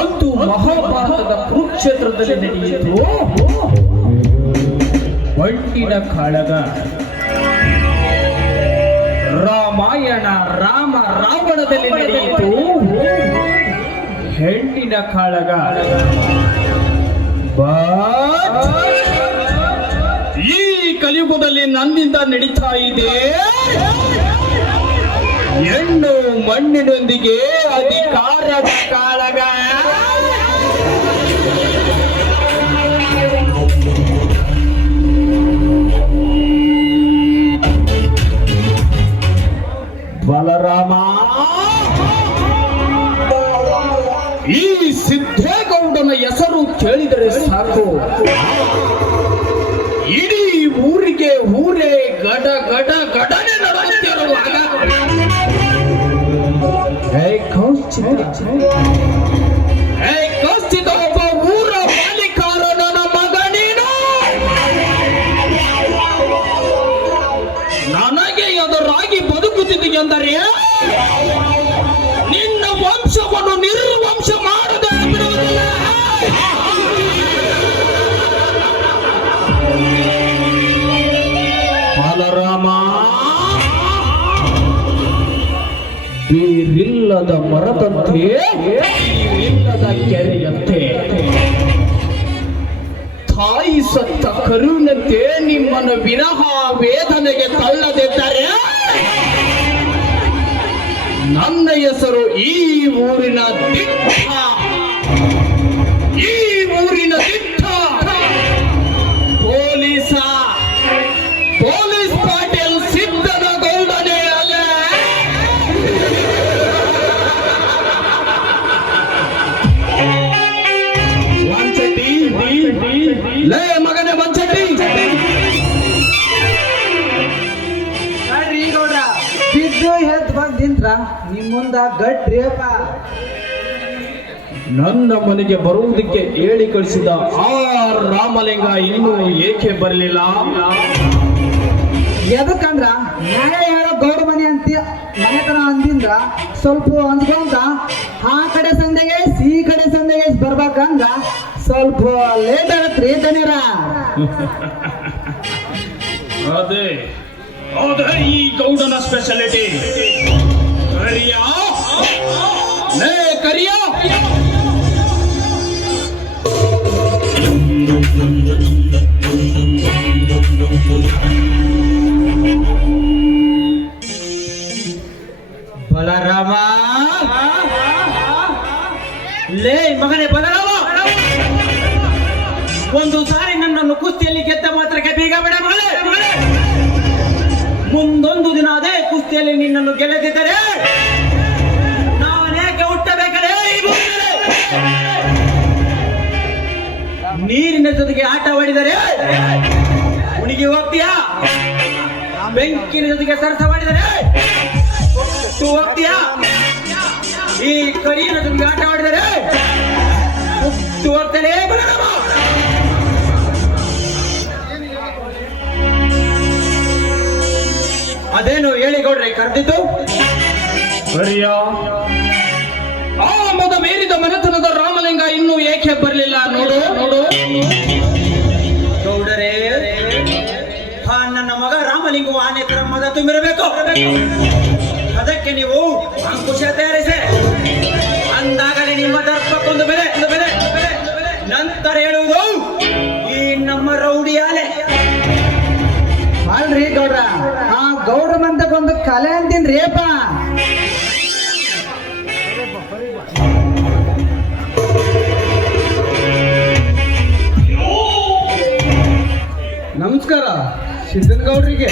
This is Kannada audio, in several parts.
ಅಂತೂ ಮಹಾಭಾರತದ ಕುರುಕ್ಷೇತ್ರದಲ್ಲಿ ನಡೆಯಿತು ಬಂಟಿನ ಕಾಳಗ. ರಾಮಾಯಣ ರಾಮ ರಾವಣದಲ್ಲಿ ನಡೆಯಿತು ಹೆಣ್ಣಿನ ಕಾಳಗ. ಈ ಕಲಿಯುಗದಲ್ಲಿ ನನ್ನಿಂದ ನಡೀತಾ ಇದೆ ಹೆಣ್ಣು ಮಣ್ಣಿನೊಂದಿಗೆ ಅಧಿಕಾರದ ಕಾಳಗ. ಬಲರಾಮ, ಈ ಸಿದ್ದೇಗೌಡನ ಹೆಸರು ಕೇಳಿದರೆ ಸಾಕು, ಇಡೀ ಊರಿಗೆ ಊರೇ ಗಡ ಗಡ ಗಡನೆ ನಡೆಯುತ್ತಿರುವಾಗ ಕೌಸ್ಥಿತ ಒಬ್ಬ ಊರ ಮಾಲೀಕಾರನ ಮಗ ನೀನು, ನನಗೆ ಎದುರಾಗಿ ಬದುಕುತ್ತಿದ್ದೀಯ ಎಂದರೆ ನಿನ್ನ ವಂಶವನ್ನು ನಿರ್ವಂಶ ಮಾಡದೆ ಬಿಡುವುದಿಲ್ಲ. ಬಲರಾಮ, ಬೇರಿಲ್ಲದ ಮರದಂತೆ ಇಲ್ಲದ ಕೆರೆಯಂತೆ, ತಾಯಿ ಸತ್ತ ಕರುಣಂತೆ ನಿಮ್ಮನ್ನು ವಿರಹ ವೇದನೆಗೆ ತಳ್ಳದಿದ್ದರೆ ನನ್ನ ಹೆಸರು ಈ ಊರಿನ ದಿಟ್ಟ, ಈ ಊರಿನ ದಿಟ್ಟ ಪೊಲೀಸ್ ಪಾಟೀಲ್ ಸಿದ್ದನ ಗೌಡನೇ ಅಲ್ಲ. ಒಂಚಟಿ ಲೇ ಮಗನೇ, ಒಂಚಟಿ ಬಿದ್ದು ಎದ್ದು ಬಂದಿಂದ್ರ ನಿಮ್ ಮುಂದ ಗಟ್ರಿಯಪ್ಪ. ನನ್ನ ಮನೆಗೆ ಬರುವುದಕ್ಕೆ ಹೇಳಿ ಕಳಿಸಿದ ಆ ರಾಮಲಿಂಗ ಇನ್ನೂ ಏಕೆ ಬರಲಿಲ್ಲ? ಎದಕ್ಕಂದ್ರ ನ್ಯಾಯ ಹೇಳೋ ಗೌಡ ಮನೆ ಮನೆತನ ಅಂದಿಂದ್ರ ಸ್ವಲ್ಪ ಅಂದ್ಕೊಂತ ಆ ಕಡೆ ಸಂದೆಗೆ ಈ ಕಡೆ ಸಂದೆಗೆ ಬರ್ಬೇಕಂದ್ರ ಸ್ವಲ್ಪ ಲೇಟ್ ಆಗತ್ರಿ ದನಿರ. ಅದೇ ಈ ಗೌಡನ ಸ್ಪೆಷಾಲಿಟಿ. ಕರಿಯಾ ಲೇ ಕರಿಯಾ, ಬಲರಾಮ, ಲೇ ಮಗನೇ ಬಲರಾಮ, ಒಂದು ಸಾರಿ ನನ್ನನ್ನು ಕುಸ್ತಿಯಲ್ಲಿ ಗೆದ್ದ ಮಾತ್ರಕ್ಕೆ ಬೀಗ ಬಿಡ ಮಗಳೇ. ಮುಂದೊಂದು ದಿನ ಅದೇ ಕುಸ್ತಿಯಲ್ಲಿ ನಿನ್ನನ್ನು ಗೆಲ್ಲದಿದ್ದರೆ ನಾನೇಕೆ ಹುಟ್ಟಬೇಕಲೇ ಈ ಭೂಮಿಯಲ್ಲಿ? ನೀರಿನ ಜೊತೆಗೆ ಆಟವಾಡಿದರೆ ಹುಡುಗಿ ಹೋಗ್ತೀಯಾ? ಬೆಂಕಿನ ಜೊತೆಗೆ ಸರಸವಾಡಿದರೆ ಹೋಗ್ತೀಯಾ? ಈ ಕರಿಯ ಜೊತೆಗೆ ಆಟವಾಡಿದರೆ ಹೋಗ್ತೇನೆ. ಅದೇನು ಹೇಳಿ ಗೌಡ್ರೆ ಕರೆದಿತ್ತು? ಆ ಮದ ಮೇರಿದ ಮನೆತನದ ರಾಮಲಿಂಗ ಇನ್ನೂ ಏಕೆ ಬರಲಿಲ್ಲ? ನೋಡು ನೋಡು ಗೌಡರೇ, ನನ್ನ ಮಗ ರಾಮಲಿಂಗ ಆನೆ ತರ ಮದ ತುಂಬಿರಬೇಕು. ಅದಕ್ಕೆ ನೀವು ಅಂಕುಶ ತಯಾರಿಸಿ ಅಂದಾಗಲೇ ನಿಮ್ಮ ದರ್ಪಕ್ಕೊಂದು ಬೆಲೆ ಬೆಲೆ ನಂತರ ಹೇಳುವುದು ಈ ನಮ್ಮ ರೌಡಿ ಆಲೆ ಅಲ್ರಿ ಗೌಡ್ರ, ಆ ಗೌಡ್ರ ಮಂದಕ್ಕೊಂದು ಕಲೆ ಅಂತೀನ್ರಿ ಅಪ್ಪ. ನಮಸ್ಕಾರ ಸಿದ್ದನ್ ಗೌಡ್ರಿಗೆ.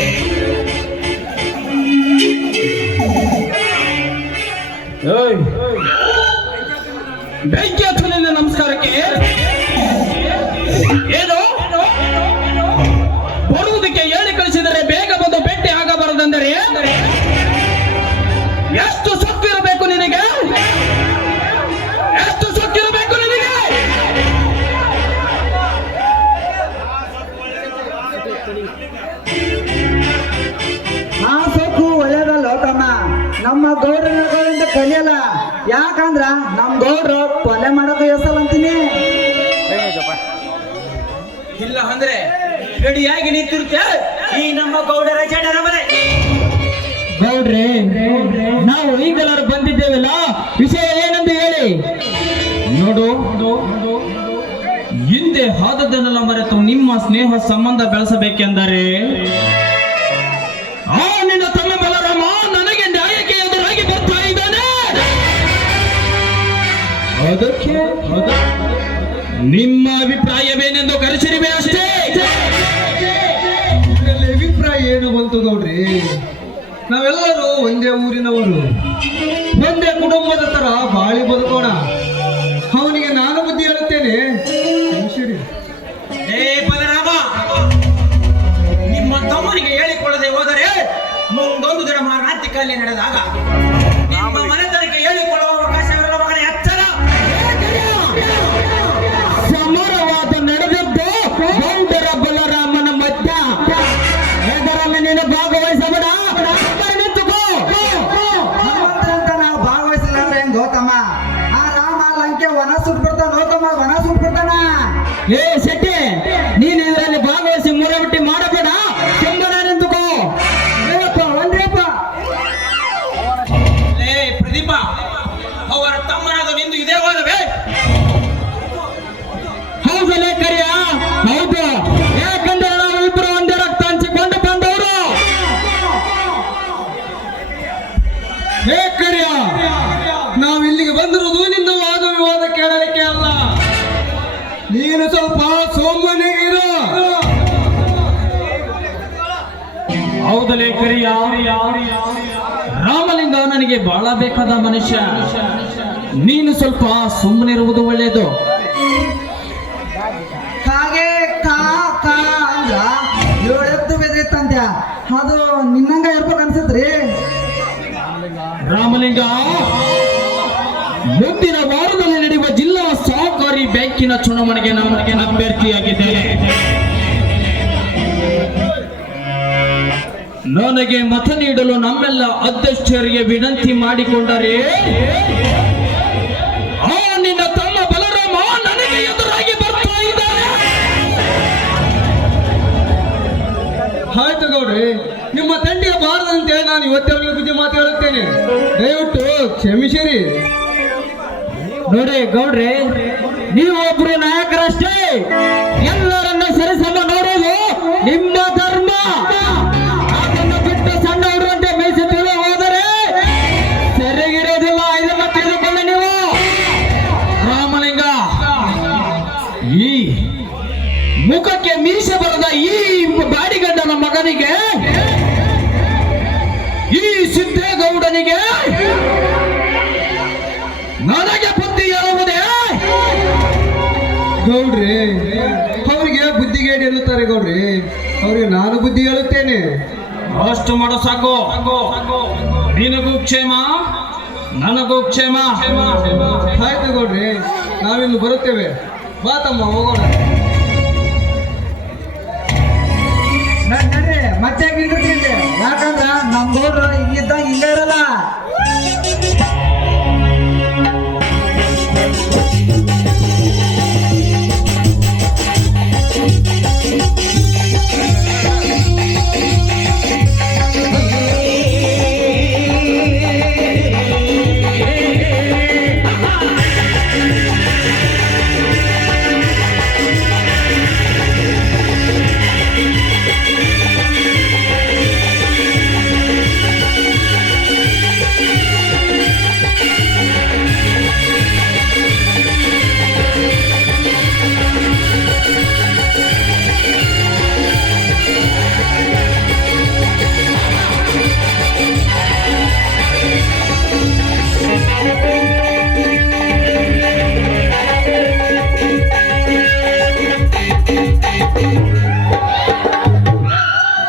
ಬೆಂಕಿ ಹಚ್ಚಲಿಲ್ಲ ನಮಸ್ಕಾರಕ್ಕೆ. ಏನು ಬರುವುದಕ್ಕೆ ಹೇಳಿ ಕಳಿಸಿದರೆ ಬೇಗ ಬಂದು ಭೇಟಿ ಆಗಬಾರದೆಂದರೆ ಎಷ್ಟು ಸೊಕ್ಕಿರಬೇಕು ನಿನಗೆ? ಎಷ್ಟು ಸೊಕ್ಕಿರಬೇಕು ನಿನಗೆ? ಆ ಸೊಕ್ಕು ಒಳ್ಳೆದಲ್ಲ ನಮ್ಮ ಗೌಡ್ರಿಂದ ಕಲಿಯಲ್ಲ. ಯಾಕಂದ್ರ ನಮ್ ಗೌಡ್ರು ಕೊಲೆ ಮಾಡೋಕೆ ಯೋಸಲ್ಲ ಅಂತೀನಿ. ಇಲ್ಲ ಅಂದ್ರೆ ರೆಡಿಯಾಗಿ ನಿಂತಿರುತ್ತೆ ಈ ನಮ್ಮ ಗೌಡರ ಜಡರ ಮನೆ. ಗೌಡ್ರೆ, ನಾವು ಈಗಲಾರು ಬಂದಿದ್ದೇವಲ್ಲ, ವಿಷಯ ಏನೆಂದು ಹೇಳಿ. ನೋಡು, ಹಿಂದೆ ಆದದ್ದನ್ನೆಲ್ಲ ಮರೆತು ನಿಮ್ಮ ಸ್ನೇಹ ಸಂಬಂಧ ಬೆಳೆಸಬೇಕೆಂದರೆ ಆ ನಿನ್ನ ತಮ್ಮ ಬಲರಾಮ ನನಗೆ ನ್ಯಾಯಕ್ಕೆ ಎದುರಾಗಿ ಬರ್ತಾ ಇದ್ದಾನೆ. ಅದಕ್ಕೆ ನಿಮ್ಮ ಅಭಿಪ್ರಾಯವೇನೆಂದು ಕರೆಸಿರಿವೆ ಅಷ್ಟೇ. ಇದರಲ್ಲಿ ಅಭಿಪ್ರಾಯ ಏನು ಬಂತು ಗೌಡ್ರಿ? ನಾವೆಲ್ಲರೂ ಒಂದೇ ಊರಿನವರು, ಒಂದೇ ಕುಟುಂಬದ ತರ ಬಾಳಿ ಬದುಕೋಣ. ಅವನಿಗೆ ನಾನು ಬುದ್ಧಿ ಹೇಳುತ್ತೇನೆ. ಕ್ಷಮಿಸಿರಿ. ಏ ಬಲರಾಮ, ನಿಮ್ಮ ತಮ್ಮನಿಗೆ ಹೇಳಿಕೊಳ್ಳದೆ ಹೋದರೆ ಮುಂದೊಂದು ದಿನ ಮಾರಾಂತಿಕಲ್ಲಿ ನಡೆದಾಗ ನಿಮ್ಮ ಮನೆತನಕ್ಕೆ ಹೇಳಿಕೊಳ್ಳುವ ಅವಕಾಶವಿರಲ್ಲ ಮಗನೇ. ಎಚ್ಚರ. ಸಮರವಾದ ನಡೆದದ್ದು ಗೌಡರ ಬಲರಾಮನ ಮಧ್ಯ. ಇದರಲ್ಲಿ ನೀನು ಭಾಗವಹಿಸಬೇಡ. ನಿಂತುಕೋ. ಹನುಮಂತರಂತ ನಾವು ಭಾಗವಹಿಸಿಲ್ಲ ಅಂದ್ರೆ ಹೆಂಗ್ ಗೌತಮ? ಆ ರಾಮ ಲಂಕೆ ವನ ಸುಟ್ಬಿಡ್ತಾನ, ಗೌತಮ ವನ ಸುಟ್ಬಿಡ್ತಾನ. ಏ ಶೆಟ್ಟಿ, ನೀನು ಇದರಲ್ಲಿ ಭಾಗವಹಿಸಿ ಮುರಬಿಟ್ಟಿ ಮಾಡಬೇಡ. ಸುಮ್ಮನ ನಿಂತುಕೋ. ಒಂದ್ರೇಪ ಏ ಪ್ರದೀಪ, ಅವರ ತಮ್ಮನಾದ ನಿಂದು ಇದೇ ವಾದವೇ? ಹೌದಲೇ ಕರಿಯ, ಹೌದು. ಯಾಕಂದ್ರೆ ನಾವು ಇಬ್ಬರು ಒಂದೇ ರಕ್ತ ಹಂಚಿಕೊಂಡು ಬಂದವರು. ಹೇ ಕರಿಯ, ನಾವು ಇಲ್ಲಿಗೆ ಬಂದಿರುವುದು ನಿನ್ನ ವಾದ ವಿವಾದ ಕೇಳಲಿಕ್ಕೆ ಅಲ್ಲ. ನೀನು ಸ್ವಲ್ಪ ಸೋಮನೆ ಇರು. ಹೌದಲೇ ಕರಿಯ, ರಾಮಲಿಂಗ ನನಗೆ ಬಹಳ ಬೇಕಾದ ಮನುಷ್ಯ. ನೀನು ಸ್ವಲ್ಪ ಸುಮ್ಮನಿರುವುದು ಒಳ್ಳೆಯದು. ಹಾಗೆ ಕಾ ಕಾ ಅಂದ್ರ ಏಳೆತ್ತು ಬೆದರಿತ್ತಂತ್ಯ. ಅದು ನಿನ್ನಂಗ ಇರ್ಬೇಕು ಅನ್ಸತ್ರಿ. ರಾಮಲಿಂಗ, ಮುಂದಿನ ವಾರದಲ್ಲಿ ನಡೆಯುವ ಜಿಲ್ಲಾ ಸಹಕಾರಿ ಬ್ಯಾಂಕಿನ ಚುನಾವಣೆಗೆ ನಾನು ಅಭ್ಯರ್ಥಿಯಾಗಿದ್ದೇನೆ. ನನಗೆ ಮತ ನೀಡಲು ನಮ್ಮೆಲ್ಲ ಅಧ್ಯಕ್ಷರಿಗೆ ವಿನಂತಿ ಮಾಡಿಕೊಂಡರೆ ಆ ನಿನ್ನ ತಮ್ಮ ಬಲರಾಮ ನನಗೆ ಎದುರಾಗಿ ಬರ್ತಾ ಇದ್ದಾನೆ. ಆಯ್ತು ಗೌಡ್ರಿ, ನಿಮ್ಮ ತಂಟೆಗೆ ಬಾರದಂತೆ ನಾನು ಇವತ್ತೇ ಅವರಿಗೆ ಬುದ್ಧಿ ಮಾತು ಹೇಳುತ್ತೇನೆ. ದಯವಿಟ್ಟು ಕ್ಷಮಿಸಿರಿ. ನೋಡಿ ಗೌಡ್ರೆ, ನೀವು ಒಬ್ರು ನಾಯಕರಷ್ಟೇ. ಎಲ್ಲರನ್ನ ಸರಿಸಮ ನೋಡೋದು ನಿಮ್ಮ ಧರ್ಮ. ಅದನ್ನು ಬಿಟ್ಟು ಸಣ್ಣವರು ಅಂತ ಮೇಯಿಸುತ್ತಿಲ್ಲ ಹೋದರೆ ಸರಿಗಿರೋದಿಲ್ಲ. ಇದನ್ನ ತಿಳಿದುಕೊಳ್ಳಿ ನೀವು. ರಾಮಲಿಂಗ, ಈ ಮುಖಕ್ಕೆ ಮೀಸೆ ಬರದ ಈ ಬಾಡಿಗಡ್ಡನ ಮಗನಿಗೆ, ಈ ಸಿದ್ದೇಗೌಡನಿಗೆ ನನಗೆ ಬುದ್ಧಿ ಹೇಳುವುದೇ? ಗೌಡ್ರಿ, ಅವರಿಗೆ ಬುದ್ಧಿಗೇಡಿ ಎನ್ನುತ್ತಾರೆ ಗೌಡ್ರಿ. ಅವರಿಗೆ ನಾನು ಬುದ್ಧಿ ಹೇಳುತ್ತೇನೆ. ಅಷ್ಟು ಮಾಡು ಸಾಕು. ನಿನಗೂ ಕ್ಷೇಮ, ನನಗೂ ಕ್ಷೇಮ. ಆಯ್ತು ಗೌಡ್ರಿ, ನಾವಿನ್ನು ಬರುತ್ತೇವೆ. ಬಾ ತಮ್ಮ, ಹೋಗೋಣ. ನಡ್ರಿ ಮತ್ತೆ ಗಿಡ್ತೀನಿ. ಯಾಕಂದ್ರ ನಮ್ ಗೌಡ್ರು ಹಿಂಗಿದ್ದಾಗ ಹಿಂಗ ಇರಲ್ಲ.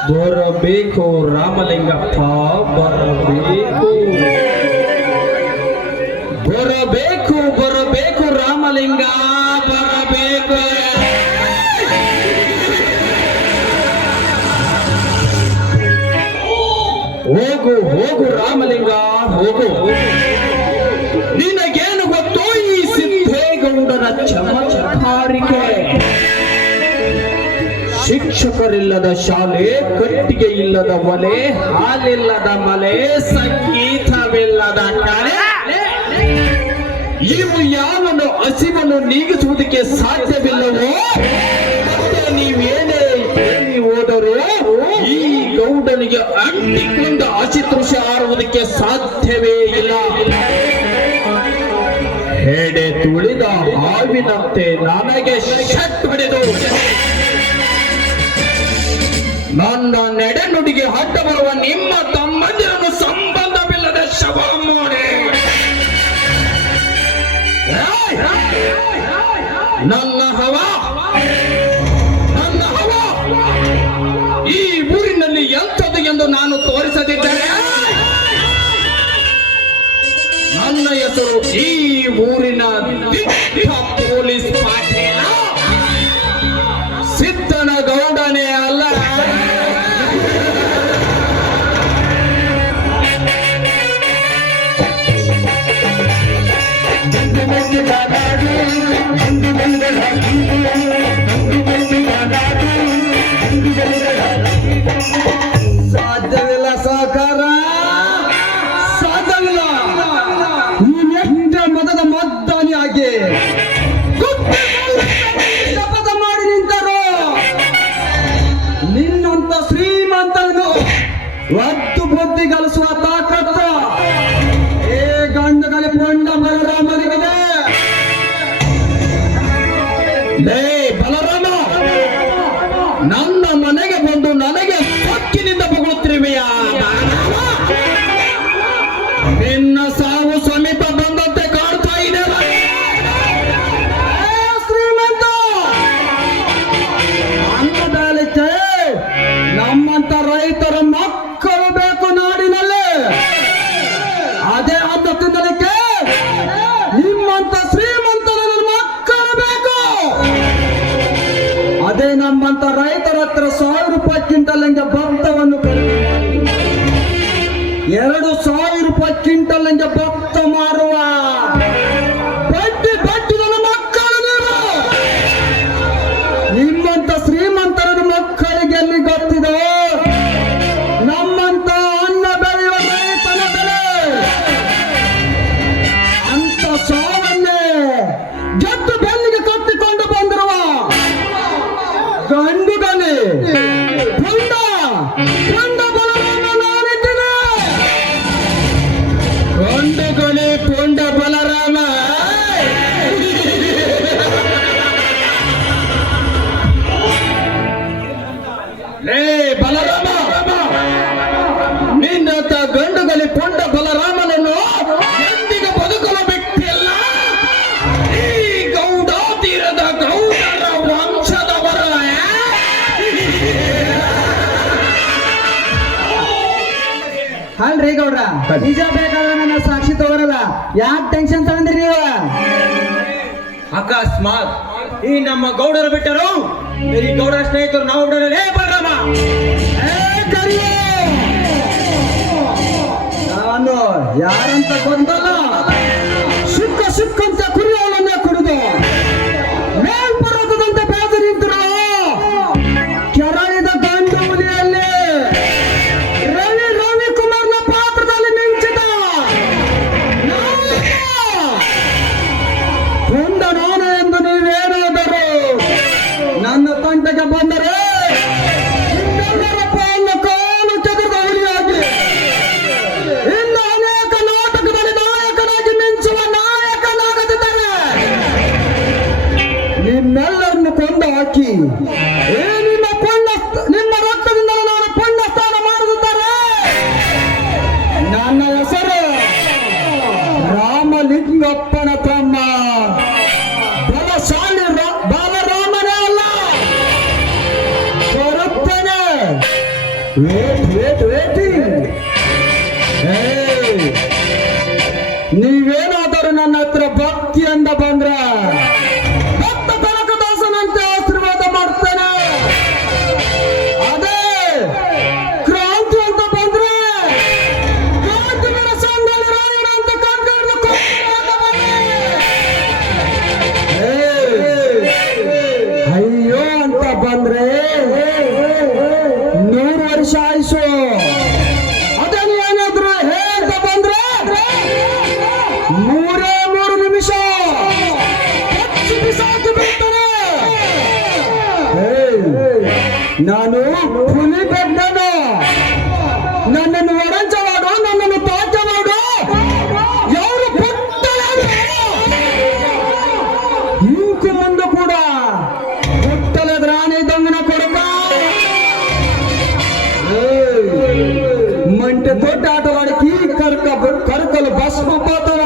ಬರಬೇಕು ರಾಮಲಿಂಗಪ್ಪ, ಬರಬೇಕು. ಬರಬೇಕು ಬರಬೇಕು ರಾಮಲಿಂಗ, ಬರಬೇಕು. ಹೋಗು ಹೋಗು ರಾಮಲಿಂಗ ಹೋಗು. ನಿನಗೇನು ಗೊತ್ತು ಈ ಸಿದ್ದೇಗೌಡರ ಚಮತ್ಕಾರಿಕೆ? ಶಿಕ್ಷಕರಿಲ್ಲದ ಶಾಲೆ, ಕಟ್ಟಿಗೆ ಇಲ್ಲದ ಒಲೆ, ಹಾಲಿಲ್ಲದ ಮಲೆ, ಸಂಗೀತವಿಲ್ಲದ ಕಲೆ, ಇವು ಯಾವನ್ನು ಹಸಿವನ್ನು ನೀಗಿಸುವುದಕ್ಕೆ ಸಾಧ್ಯವಿಲ್ಲವೋ? ಮತ್ತೆ ನೀವೇನೇ ಹೇಳಿ ಹೋದರೂ ಈ ಗೌಡನಿಗೆ ಅಂಟಿಕೊಂಡ ಹಸಿತೃಷ ಆರುವುದಕ್ಕೆ ಸಾಧ್ಯವೇ ಇಲ್ಲ. ಹೆಡೆ ತುಳಿದ ಹಾವಿನಂತೆ ನನಗೆ ಶಟ್ ಹೊಡೆದು ನನ್ನ ನಡೆನುಡಿಗೆ ಅಡ್ಡ ಬರುವ ನಿಮ್ಮ ತಮ್ಮಂದಿರನ್ನು ಸಂಬಂಧವಿಲ್ಲದ ಶವ ಮಾಡಿ ನನ್ನ ಹವ ಈ ಊರಿನಲ್ಲಿ ಎಂಥದ್ದು ಎಂದು ನಾನು ತೋರಿಸದಿದ್ದರೆ ನನ್ನ ಹೆಸರು ಈ ಊರಿನ ದಿಟ್ಟ ಪೊಲೀಸ್ ಪಾಟೀಲ ಸಿದ್ದನ ಗೌಡನೇ ಅಲ್ಲ. ಸಾಧ್ಯವಿಲ್ಲ ಸಾಕಾರ, ಸಾಧ್ಯವಿಲ್ಲ. ನೀನೆಷ್ಟೇ ಮತದ ಮದ್ದಾನಿಯಾಗಿ ಶಪಥ ಮಾಡಿ ನಿಂತರು ನಿನ್ನಂತ ಶ್ರೀಮಂತನು ಒತ್ತು ಬುದ್ಧಿ ಕಲಿಸುವ ತಾಕತ್ತ ಏ ಗಂಡಗಲಿ ಪೊಂಡ ಬಲರಾಮನಿಗಿದೆ. ಲೇ ಬಲರಾಮ, ನನ್ನ ಮನೆಗೆ ಬಂದು ನನಗೆ ಸೊಕ್ಕಿನಿಂದ ಬೊಗಳುತ್ತಿರುವೆಯ? ನಿನ್ನ ಸಾವು ಸಮೀಪ ಬಂದಂತೆ ಕಾಣ್ತಾ ಇದೆ. ಶ್ರೀಮಂತ ಅನ್ನದಾಲಿಕೆ ನಮ್ಮಂತ ರೈತರ ಮಕ್ಕಳು ಬೇಕು ನಾಡಿನಲ್ಲಿ. ಅದೇ ಅನ್ನ ತಿನ್ನಲಿಕ್ಕೆ ನಿಮ್ಮಂತ ಶ್ರೀಮಂತರ ಮಕ್ಕಳು ಬೇಕು. ಅದೇ ನಮ್ಮಂತ ರೈತರ ಹತ್ರ 1,000 ರೂಪಾಯಿ ಕ್ವಿಂಟಲ್ಗೆ ಭತ್ತವನ್ನು 2,000 ರೂಪಾಯಿ ಕ್ವಿಂಟಲ್ಗೆ ಭತ್ತ ಮಾರುವ ಬಡ್ಡಿ ನನ್ನ ಮಕ್ಕಳು ನೀವು. ನಿಮ್ಮಂತ ಶ್ರೀಮಂತರ ಮಕ್ಕಳಿಗೆ ಎಲ್ಲಿ ಗೊತ್ತಿದೆ ನಮ್ಮಂತ ಅನ್ನ ಬೆಳೆಯುವ ರೈತನ ಬೆಲೆ? ಅಂತ ಸಾವನ್ನೇ ಗೆದ್ದು ಬೆನ್ನಿಗೆ ಕಟ್ಟಿಕೊಂಡು ಬಂದಿರುವ ಗಂಡುಗಲಿ ಪುಂಡ ಬಲರಾಮ ನಾನಿದ್ದೇನೆ. ಗಂಡುಗಲಿ ಪುಂಡ ಬಲರಾಮ, ಲೇ ಬಲರಾಮ, ನಿನ್ನಂತ ಗಂಡುಗಲಿ ಪುಂಡ ಬಲರಾಮನನ್ನು ಎಂದಿಗೆ ಬದುಕಲು ಬಿಟ್ಟಿಲ್ಲ. ಈ ಗೌಡ ತೀರದ ಗೌಡರ ವಂಶದವರ ಅಲ್ರಿ ಗೌಡ್ರ, ನಿಜ ಬೇಕಾದ್ರೆ ನನ್ನ ಸಾಕ್ಷಿ ತಗೋರಲ್ಲ. ಯಾಕೆ ಟೆನ್ಷನ್ ತಗೊಂಡ್ರಿ ನೀವು? ಅಕಸ್ಮಾತ್ ಈ ನಮ್ಮ ಗೌಡರು ಬಿಟ್ಟರು ಈ ಗೌಡರ ಸ್ನೇಹಿತರು ನಾವು ಬಿಡಲೇ ಬಲರಾಮ. ನಾನು ಯಾರಂತ ಗೊತ್ತಲ್ಲ. ಸಿಕ್ಕಂತ ಕುರಿಯೋಳನ್ನೇ ಕುಡಿದು ಮೇಲ್ಪರ್ವತದಂತೆ ಬೆಳೆದು ನಿಂತರು ಕೆರಳಿದ ಗಂಡು ಹುಲಿಯಲ್ಲಿ ರವಿಕುಮಾರ್ನ ಪಾತ್ರದಲ್ಲಿ ಮಿಂಚಿದ ಹೊಂದ ನಾನು ಎಂದು ನೀವೇನಾದರೂ ನನ್ನ ತಂಟೆಗೆ ಬಂದರೆ ನಿಮ್ಮೆಲ್ಲರ ಪಾಲು ಕಾಲು ತೆಗೆದ ಹುಲಿಯಾಗಿ ಇನ್ನು ಅನೇಕ ನಾಟಕದಲ್ಲಿ ನಾಯಕನಾಗಿ ಮಿಂಚುವ ನಾಯಕನಾಗದಿದ್ದರೆ ನಿಮ್ಮೆಲ್ಲರನ್ನು ಕೊಂದು ಹಾಕಿ ನಿಮ್ಮ ರಕ್ತದಿಂದ ನಾನು ಪುಣ್ಯ ಸ್ನಾನ ಮಾಡದಿದ್ದರೆ ನನ್ನ ಹೆಸರು ರಾಮಲಿಂಗಪ್ಪನ ತಮ್ಮ ಬಲಶಾಲಿ ಬಾಲರಾಮನೇ ಅಲ್ಲ. ಬರುತ್ತೇನೆ. ನೀವೇನಾದರೂ ನನ್ನ ಹತ್ರ ಭಕ್ತಿಯಿಂದ ಬಂದ್ರ ಭಕ್ತ ಕನಕದಾಸನಂತೆ ಆಶೀರ್ವಾದ ಮಾಡ್ತೇನೆ. ಅದೇ ಕ್ರಾಂತಿ ಅಂತ ಬಂದ್ರೆ ಕ್ರಾಂತಿ ನಾನು ಹುಲಿ ಬೆದ್ದನು. ನನ್ನನ್ನು ಒಡಂಚ ಮಾಡು, ನನ್ನನ್ನು ತಾಚ ಮಾಡು. ಯಾರು ಇಂಕು ಮುಂದೆ ಕೂಡ ಹುಟ್ಟಲದ ರಾಣಿ ದಮ್ಮನ ಕೊಡಕ ಮಂಟೆ ದೊಡ್ಡ ಆಟವಾಡಕಿ ಕರ್ಕಲು ಭಸ್ಮ ಪಾತವ.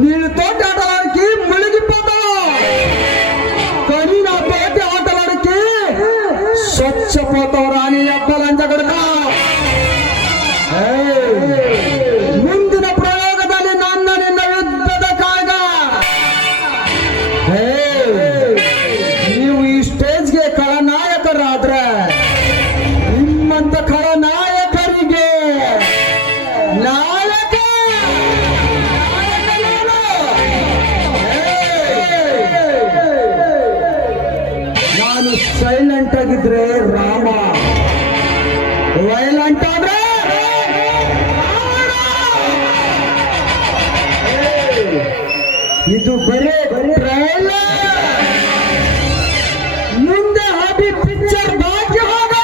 ನೀನು ತೋಟ ಆಟವಾಡಕಿ ಮುಳುಗಿ ಪಾತವ. ಕನಿನ ತೋಟ ಆಟವಾಡಕಿ ಸ್ವಚ್ಛ ಪಾತವ ರಾಣಿ ಅಬ್ಬಲ ಅಂಜ ಕೊಡಕ. ಮುಂದಿನ ಪ್ರಯೋಗದಲ್ಲಿ ನನ್ನ ನಿನ್ನ ಯುದ್ಧದ ಕಾಗ. ನೀವು ಈ ಸ್ಟೇಜ್ಗೆ ಖಳನಾಯಕರಾದ್ರೆ ನಿಮ್ಮಂತ ಖಳನಾಯಕರಿಗೆ ನಾಯಕ ನಾನು ಸೈಲೆಂಟ್ ಆಗಿದ್ರೆ ರಾಮ, ವೈಲೆಂಟ್ ಆದ್ರೆ ಇದು ಬರೇ ಟ್ರೈಲರ್. ಮುಂದೆ ಹಾಬಿ ಪಿಕ್ಚರ್ ಬಾಕಿ ಹೋಗ.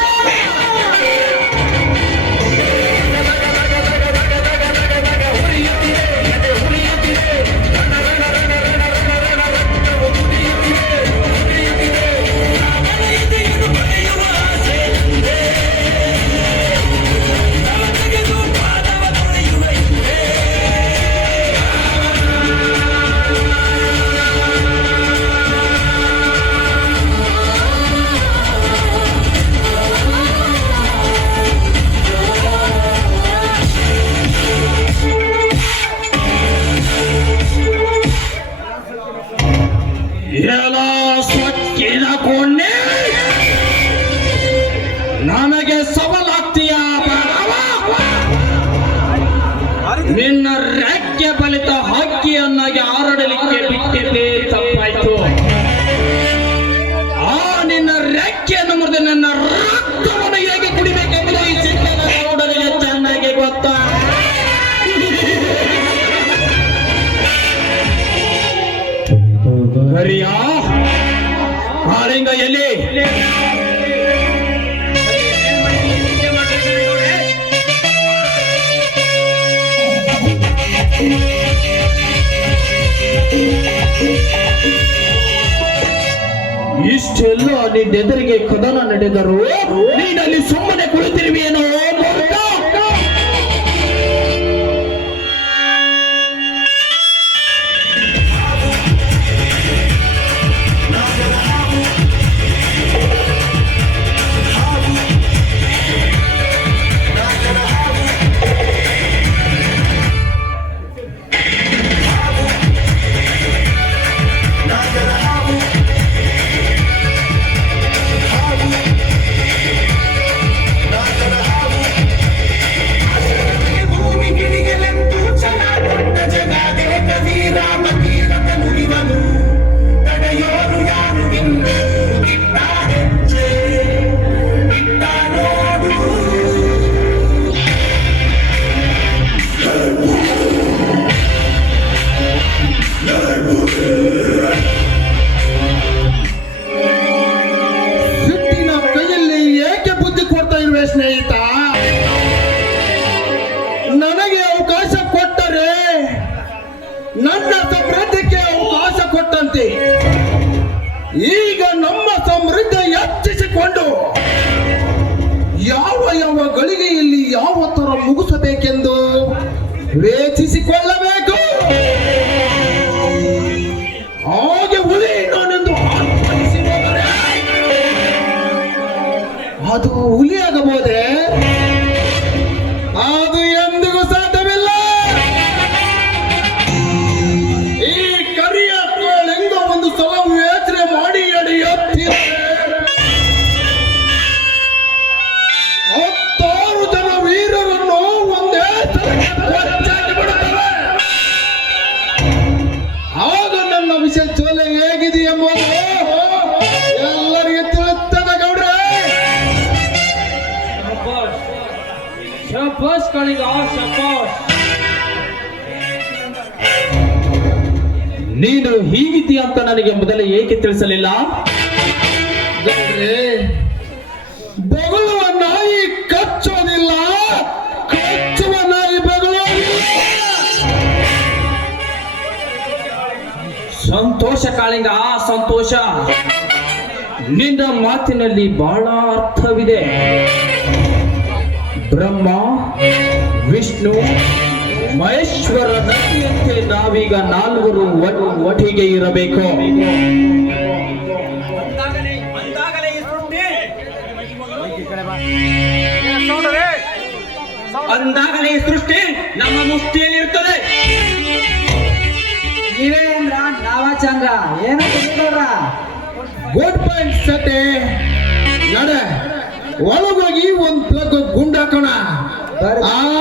ಎಲ್ಲ ಸ್ವಚ್ಛಿನ ಕೊಂಡೆ ನನಗೆ ಸಬಲಾಗ್ತೀಯ ಬಾರವ. ನಿನ್ನ ರೆಕ್ಕೆ ಬಲಿತ ಹಕ್ಕಿಯನ್ನಾಗಿ ಹಾರಡಲಿಕ್ಕೆ ಬಿಟ್ಟಿದ್ದೆ ತಪ್ಪಾಯ್ತು. ಆ ನಿನ್ನ ರೆಕ್ಕೆಯನ್ನು ಮುರಿದು ನನ್ನ ರಕ್ತವನ್ನು ಹೇಗೆ ಕುಡಿಬೇಕೆಂಬುದು ಈ ಸಿದ್ಧನ ಗೌಡರಿಗೆ ಚೆನ್ನಾಗಿ ಗೊತ್ತ. ಹರಿಯಾ ಕಾಳಿಂಗ ಎಲ್ಲಿ? ಇಷ್ಟೆಲ್ಲ ನಿನ್ನೆದುರಿಗೆ ಕದನ ನಡೆದರು, ನೀನಲ್ಲಿ ಸುಮ್ಮನೆ ಕುಳಿತಿರುವೇನೋ ಮೂರ್ಖ? ಸಿಟ್ಟಿನ ಕೈಯಲ್ಲಿ ಏಕೆ ಬುದ್ಧಿ ಕೊಡ್ತಾ ಇರುವೆ ಸ್ನೇಹಿತ? ನನಗೆ ಅವಕಾಶ ಕೊಟ್ಟರೆ ನನ್ನ ಸಮೃದ್ಧಿಗೆ ಅವಕಾಶ ಕೊಟ್ಟಂತೆ. ಈಗ ನಮ್ಮ ಸಮೃದ್ಧಿ ಹೆಚ್ಚಿಸಿಕೊಂಡು ಯಾವ ಯಾವ ಗಳಿಗೆಯಲ್ಲಿ ಯಾವ ತರ ಮುಗಿಸಬೇಕೆಂದು ವೇಚಿಸಿಕೊಳ್ಳಬೇಕು. ಹಾಗೆ ಹುಲಿ ನಾನೆಂದು ಆರ್ಭಟಿಸಿ ಹೋದರೆ ಅದು ಹುಲಿಯಾಗಬಹುದೇ? ಅದು ಎಂದಿಗೂ ಸಾಧ್ಯವಿಲ್ಲ. ಈ ಕರಿಯ ಕೋಳಿಂದ ಒಂದು ಸಲ ಯೋಚನೆ ಮಾಡಿ ಎಡೆಯುತ್ತಿದೆ. 10,000 ಜನ ವೀರರನ್ನು ಒಂದೇ ಸಲಕ್ಕೆ ಬಿಡುತ್ತವೆ. ಆಗ ನನ್ನ ವಿಷಯ ಚೋಲೆ ಹೇಗಿದೆ ಎಂಬುದು ಎಲ್ಲರಿಗೆ ತಿಳಿಯುತ್ತದೆ ಗೌಡ್ರೆ. ಶಬಾಷ್ ಕಾಳಿಂಗ, ಶಬಾಷ್. ನೀನು ಹೀಗಿದ್ದೀಯ ಅಂತ ನನಗೆ ಮೊದಲೇ ಏಕೆ ತಿಳಿಸಲಿಲ್ಲ? ಗೌಡ್ರೆ, ಬೊಗಳುವ ನಾಯಿ ಕಚ್ಚೋದಿಲ್ಲ, ಕಚ್ಚುವ ನಾಯಿ ಬೊಗಳುವುದಿಲ್ಲ. ಸಂತೋಷ ಕಾಳಿಂಗ, ಸಂತೋಷ. ನಿನ್ನ ಮಾತಿನಲ್ಲಿ ಬಹಳ ಅರ್ಥವಿದೆ. ಬ್ರಹ್ಮ, ವಿಷ್ಣು, ಮಹೇಶ್ವರ ನದಿಯಂತೆ ನಾವೀಗ ನಾಲ್ವರು ಒಟ್ಟಿಗೆ ಇರಬೇಕು. ಅಂದಾಗಲೇ ಈ ಸೃಷ್ಟಿ ನಮ್ಮ ಮುಷ್ಟಿಯಲ್ಲಿ ಇರ್ತದೆ. ನೀವೇ ಅಂದ್ರ ನಾವ ಚಂದ್ರ ಏನಂತ ನೋಡ್ರ. ಗುಡ್ ಪಾಯಿಂಟ್ ಸತೆ. ನಡ ಒಳಗೋಗಿ ಒಂದ್ ಪ್ಲಗ್ ಗುಂಡಾಕೋಣ. ಬರ್ರಿ. ಆ